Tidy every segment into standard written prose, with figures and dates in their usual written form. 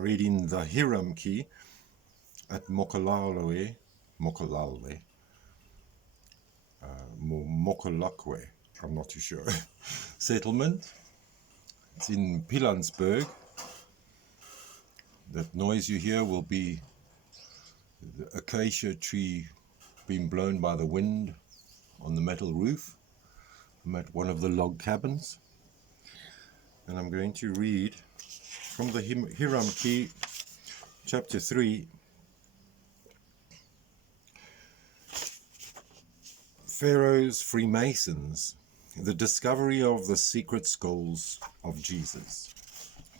reading the Hiram Key at Mokolakwe, I'm not too sure, settlement. It's in Pilansberg. That noise you hear will be the acacia tree being blown by the wind on the metal roof. I'm at one of the log cabins, and I'm going to read from the Hiram Key, chapter 3, Pharaoh's Freemasons, the discovery of the secret skulls of Jesus.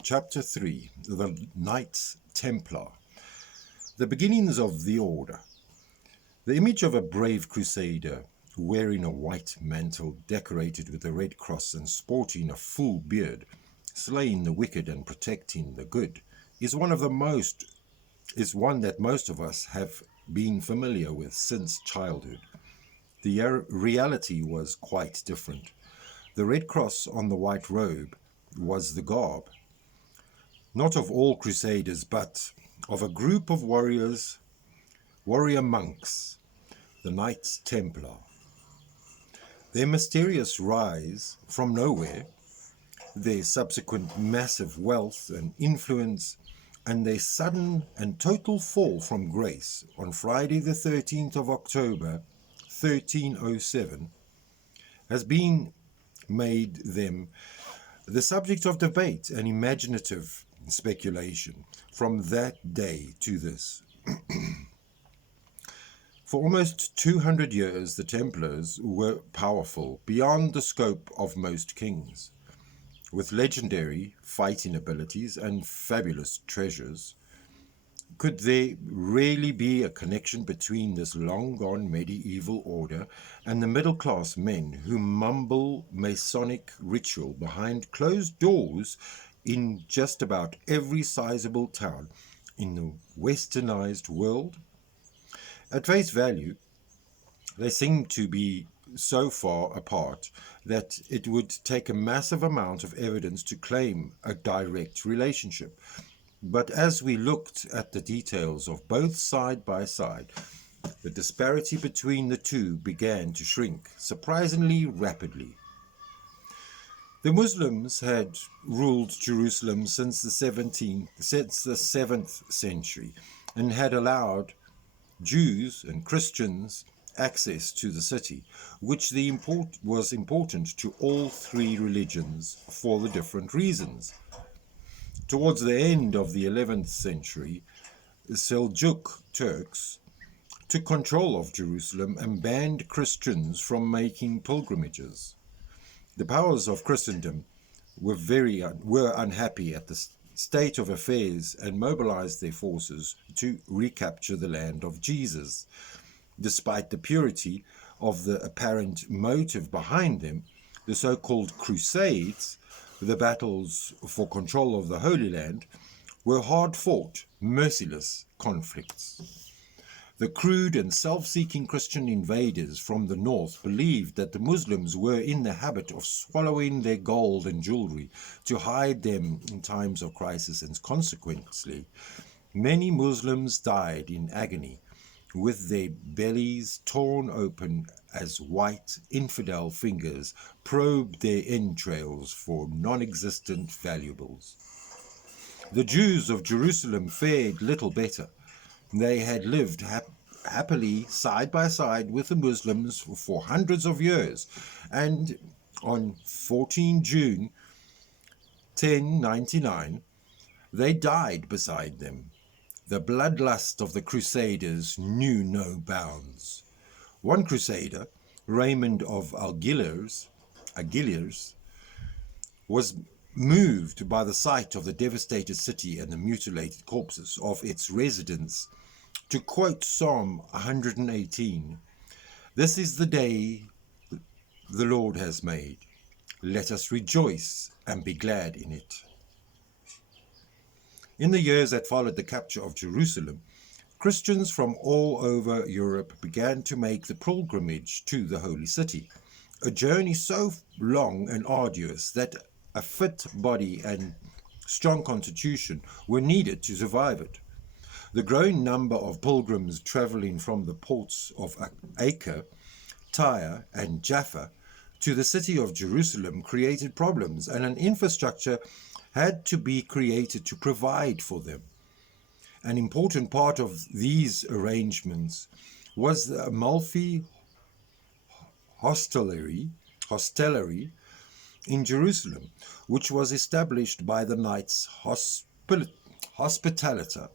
Chapter 3, the Knights Templar, the beginnings of the order. The image of a brave crusader wearing a white mantle decorated with a red cross and sporting a full beard, slaying the wicked and protecting the good, is one that most of us have been familiar with since childhood. The reality was quite different. The red cross on the white robe was the garb, not of all crusaders, but of a group of warrior monks, the Knights Templar. Their mysterious rise from nowhere, their subsequent massive wealth and influence, and their sudden and total fall from grace on Friday the 13th of October, 1307, has been made them the subject of debate and imaginative speculation from that day to this. For almost 200 years, the Templars were powerful beyond the scope of most kings. With legendary fighting abilities and fabulous treasures, could there really be a connection between this long-gone medieval order and the middle-class men who mumble Masonic ritual behind closed doors in just about every sizable town in the westernized world? At face value, they seem to be so far apart that it would take a massive amount of evidence to claim a direct relationship. But as we looked at the details of both side by side, the disparity between the two began to shrink surprisingly rapidly. The Muslims had ruled Jerusalem since the 7th century and had allowed Jews and Christians access to the city, which was important to all three religions for the different reasons. Towards the end of the 11th century, the Seljuk Turks took control of Jerusalem and banned Christians from making pilgrimages. The powers of Christendom were unhappy at the state of affairs and mobilized their forces to recapture the land of Jesus. Despite the purity of the apparent motive behind them, the so-called Crusades, the battles for control of the Holy Land, were hard-fought, merciless conflicts. The crude and self-seeking Christian invaders from the north believed that the Muslims were in the habit of swallowing their gold and jewelry to hide them in times of crisis, and consequently, many Muslims died in agony, with their bellies torn open as white infidel fingers probed their entrails for non-existent valuables. The Jews of Jerusalem fared little better. They had lived happily side by side with the Muslims for hundreds of years, and on 14 June 1099, they died beside them. The bloodlust of the Crusaders knew no bounds. One Crusader, Raymond of Aguilers, was moved by the sight of the devastated city and the mutilated corpses of its residents to quote Psalm 118, "This is the day the Lord has made. Let us rejoice and be glad in it." In the years that followed the capture of Jerusalem, Christians from all over Europe began to make the pilgrimage to the Holy City, a journey so long and arduous that a fit body and strong constitution were needed to survive it. The growing number of pilgrims travelling from the ports of Acre, Tyre, and Jaffa to the city of Jerusalem created problems, and an infrastructure had to be created to provide for them. An important part of these arrangements was the Amalfi hostelry in Jerusalem, which was established by the Knights Hospitaller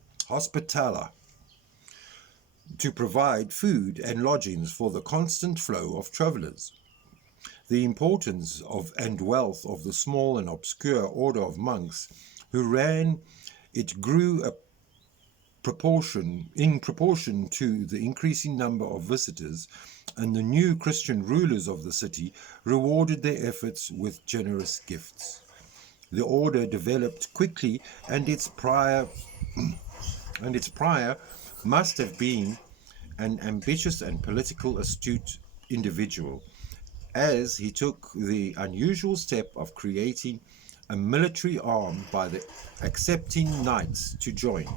to provide food and lodgings for the constant flow of travellers. The importance of and wealth of the small and obscure order of monks who ran it grew in proportion to the increasing number of visitors, and the new Christian rulers of the city rewarded their efforts with generous gifts. The order developed quickly, and its prior must have been an ambitious and politically astute individual, as he took the unusual step of creating a military arm by the accepting knights to join.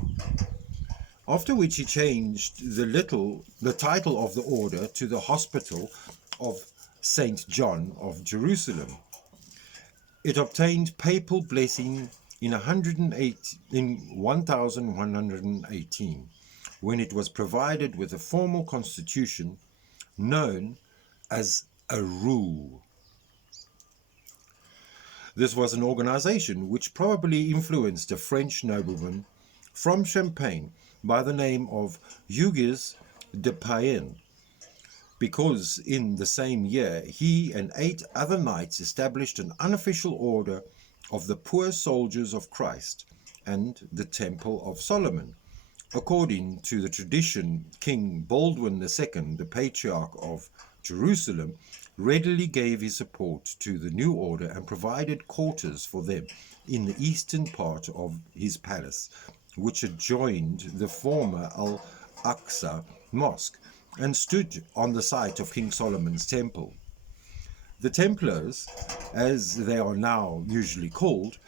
After which he changed the title of the order to the Hospital of St. John of Jerusalem. It obtained papal blessing in 1118, when it was provided with a formal constitution known as a rule. This was an organization which probably influenced a French nobleman from Champagne by the name of Hugues de Payens, because in the same year he and 8 other knights established an unofficial order of the Poor Soldiers of Christ and the Temple of Solomon. According to the tradition, King Baldwin II, the Patriarch of Jerusalem, readily gave his support to the new order and provided quarters for them in the eastern part of his palace, which adjoined the former Al-Aqsa Mosque and stood on the site of King Solomon's temple. The Templars, as they are now usually called,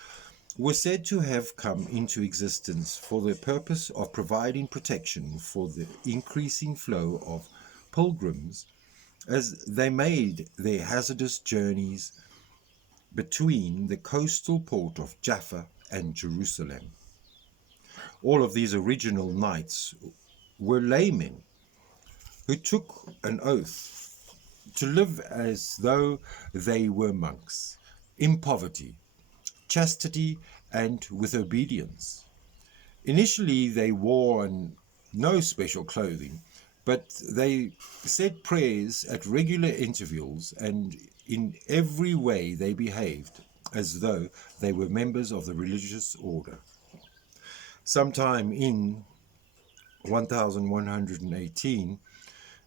were said to have come into existence for the purpose of providing protection for the increasing flow of pilgrims as they made their hazardous journeys between the coastal port of Jaffa and Jerusalem. All of these original knights were laymen who took an oath to live as though they were monks, in poverty, chastity, and with obedience. Initially, they wore no special clothing, but they said prayers at regular intervals, and in every way they behaved as though they were members of the religious order. Sometime in 1118,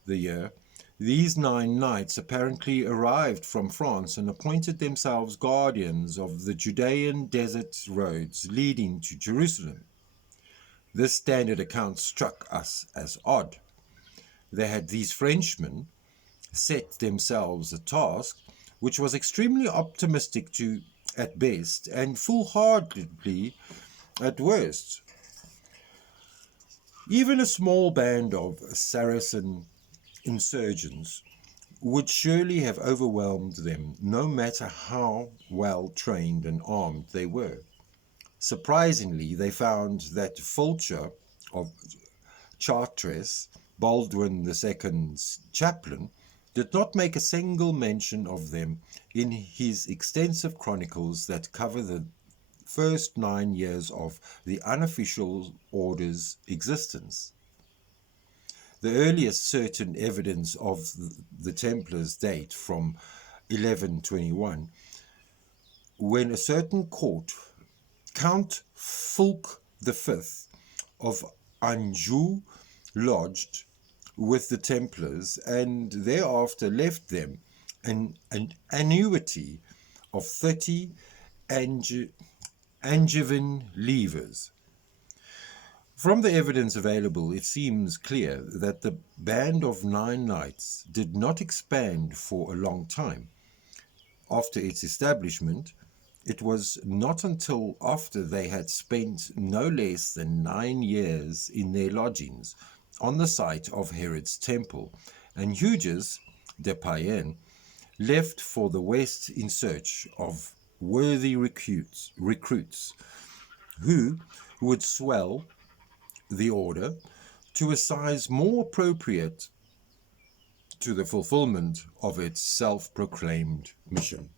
the year, these 9 knights apparently arrived from France and appointed themselves guardians of the Judean desert roads leading to Jerusalem. This standard account struck us as odd. They had these Frenchmen set themselves a task which was extremely optimistic at best and foolhardily at worst. Even a small band of Saracen insurgents would surely have overwhelmed them, no matter how well trained and armed they were. Surprisingly, they found that Fulcher of Chartres, Baldwin II's chaplain, did not make a single mention of them in his extensive chronicles that cover the first 9 years of the unofficial order's existence. The earliest certain evidence of the Templars date from 1121, when a certain Count Fulk V of Anjou lodged with the Templars and thereafter left them an annuity of 30 Angevin livres. From the evidence available, it seems clear that the band of 9 knights did not expand for a long time. After its establishment, It was not until after they had spent no less than 9 years in their lodgings on the site of Herod's temple and Hugues de Payens left for the west in search of worthy recruits who would swell the order to a size more appropriate to the fulfillment of its self-proclaimed mission.